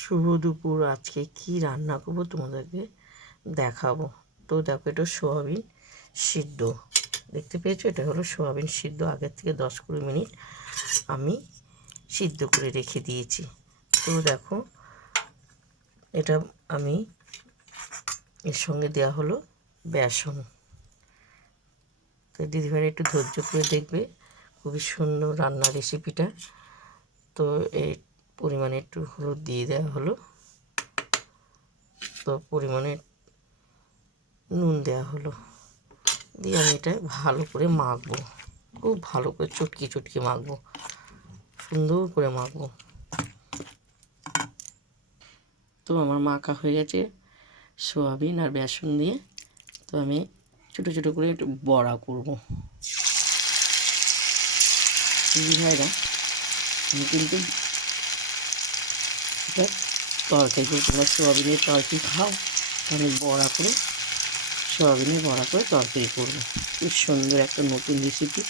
শুভ দুপুর। আজকে কি রান্না করবো তোমাদেরকে দেখাবো। তো দেখো, এটা সোয়াবিন সিদ্ধ দেখতে পেয়েছো। এটা হলো সোয়াবিন সিদ্ধ। আগের থেকে 10-20 মিনিট আমি সিদ্ধ করে রেখে দিয়েছি। তো দেখো, এটা আমি এর সঙ্গে দেওয়া হলো বেসন। তো দিদিভাই একটু ধৈর্য করে দেখবে, খুবই সুন্দর রান্নার রেসিপিটা। তো এই পরিমাণে একটু হলুদ দিয়ে দেওয়া হলো, তো পরিমাণে নুন দেওয়া হলো, দিয়ে আমি এটা ভালো করে মাখবো। খুব ভালো করে চটকি চটকি মাখবো, সুন্দর করে মাখবো। তো আমার মাখা হয়ে গেছে সোয়াবিন আর বেসন দিয়ে। তো আমি ছোটো ছোটো করে একটু বড়া করবো। ভাইরা, আমি কিন্তু এটা তরকারি করে, তোমরা সোয়াবিনের তরকারি খাও, আমি বড়া করে সোয়াবিনের বড়া করে তরকারি করবো। খুব সুন্দর একটা নতুন রেসিপি,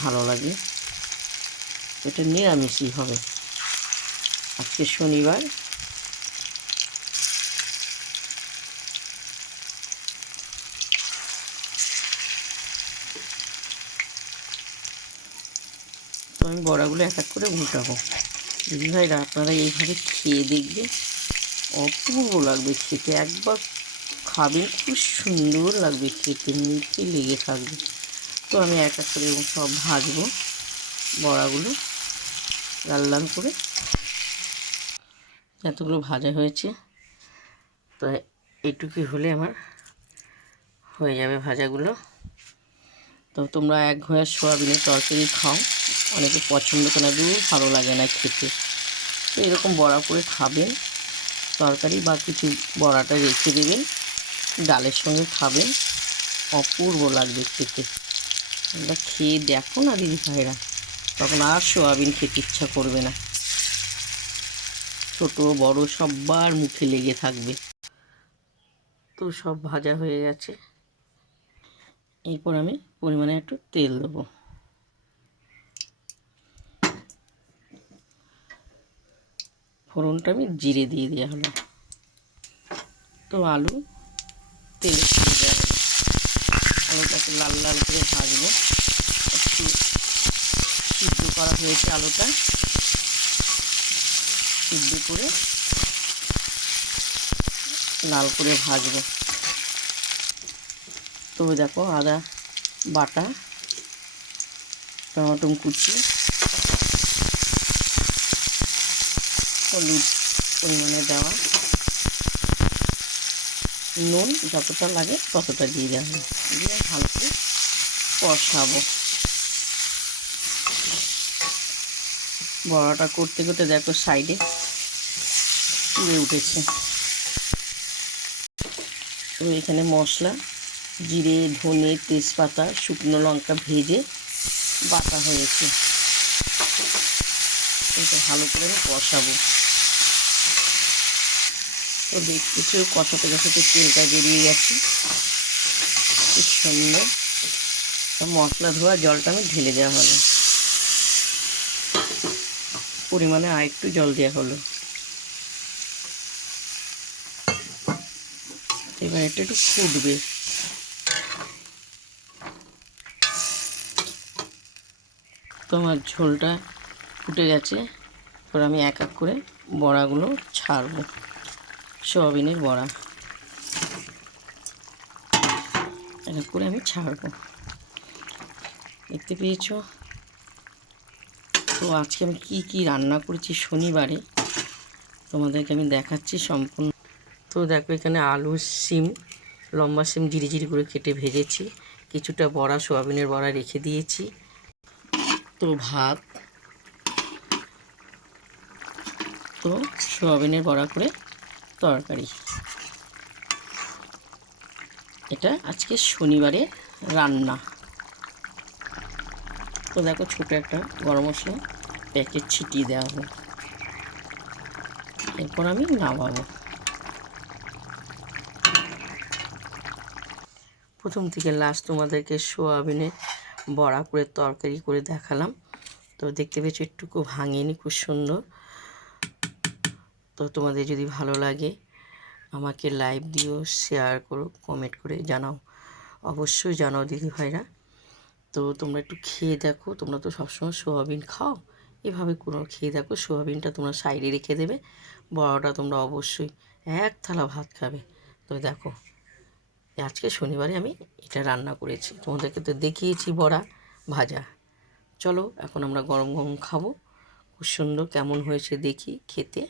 ভালো লাগে। এটা নিরামিষই হবে। আজকে শনিবার। তো আমি বড়াগুলো এক এক করে উল্টাবো। দিদিভাইরা, আপনারা এইভাবে খেয়ে দেখবে, অপূর্ব লাগবে খেতে। একবার খাবেন, খুব সুন্দর লাগবে খেতে, মুখে লেগে থাকবে। তো আমি এক এক করে সব ভাজবো বড়াগুলো লাল লাল করে। এতগুলো ভাজা হয়েছে, তো এইটুকুই হলে আমার হয়ে যাবে ভাজাগুলো। তো তোমরা এক ঘোয়া সোয়াবিনের তরকারি খাও, অনেকে পছন্দ করে না, ভালো লাগে না খেতে। তো এরকম বড়া করে খাবেন, তরকারি বা কিছু বড়াটা রেখে দেবেন, ডালের সঙ্গে খাবেন, অপূর্ব লাগবে খেতে। তোমরা খেয়ে দেখো না দিদি ভাইরা, তখন আর সোয়াবিন খেতে ইচ্ছা করবে না। ছোট বড় সবার মুখে লেগে থাকবে। তো সব ভাজা হয়ে গেছে, এরপর আমি পরিমাণে একটু তেল দেবো। ফোড়নটা আমি জিরে দিয়ে দেওয়া হলো। তো আলু তেলে ছেড়ে দেওয়া হলো। আলুটাকে লাল লাল করে ভাজবো। একটু সিদ্ধ করা হয়েছে আলুটা, সিদ্ধ করে লাল করে ভাজবো। তো দেখো, আদা বাটা, টমেটো কুচি, হলুদ পরিমাণে দেওয়া, নুন যতটা লাগে ততটা দিয়ে দেওয়া হবে, দিয়ে ভালো করে কষাবো। বড়াটা করতে করতে দেখো সাইডে পুড়ে উঠেছে। তো এখানে মশলা, জিরে, ধনে, তেজপাতা, শুকনো লঙ্কা ভেজে বাটা হয়েছে। এটা ভালো করে কষাবো। তো দেখতেছি কষাতে কষাতে তেলটা বেরিয়ে গেছে, খুব সুন্দর। মশলা ধোয়া জলটা আমি ঢেলে দেওয়া হলো, পরিমাণে আর একটু জল দেওয়া হলো। এবার এটা একটু ফুটবে। তো আমার ঝোলটা ফুটে গেছে। এবার আমি এক এক করে বড়াগুলো ছাড়বো, সোয়াবিনের বড়া এক এক করে আমি ছাড়বো। দেখতে পেয়েছো? তো আজকে আমি কি রান্না করেছি শনিবারে তোমাদেরকে আমি দেখাচ্ছি সম্পূর্ণ। তো দেখো, এখানে আলু, শিম, লম্বা শিম ঝিরি করে কেটে ভেজেছি, কিছুটা বড়া সোয়াবিনের বড়া রেখে দিয়েছি। তো ভাত, তো সোয়াবিনের বড়া করে তরকারি। এটা আজকে শনিবারের রান্না। তো দেখো, ছোটো একটা গরম মশলা প্যাকেট ছিটিয়ে দেওয়া হলো। এরপর আমি নামাবো। প্রথম থেকে লাস্ট তোমাদেরকে সোয়াবিনের বড়া করে তরকারি করে দেখালাম। তো দেখতে পেয়েছি একটুকু ভাঙেনি, খুব সুন্দর। তো তোমাদের যদি ভালো লাগে আমাকে লাইক দিও, শেয়ার করো, কমেন্ট করে জানাও, অবশ্যই জানাও দিদিভাইরা। তো তোমরা একটু খেয়ে দেখো, তোমরা তো সবসময় সোয়াবিন খাও, এভাবে কোনো খেয়ে দেখো। সোয়াবিনটা তোমরা সাইডে রেখে দেবে, বড়াটা তোমরা অবশ্যই এক থালা ভাত খাবে। তো দেখো আজকে শনিবারে আমি এটা রান্না করেছি, তোমাদেরকে তো দেখিয়েছি বড়া ভাজা। চলো এখন আমরা গরম গরম খাবো, খুব সুন্দর কেমন হয়েছে দেখি খেতে।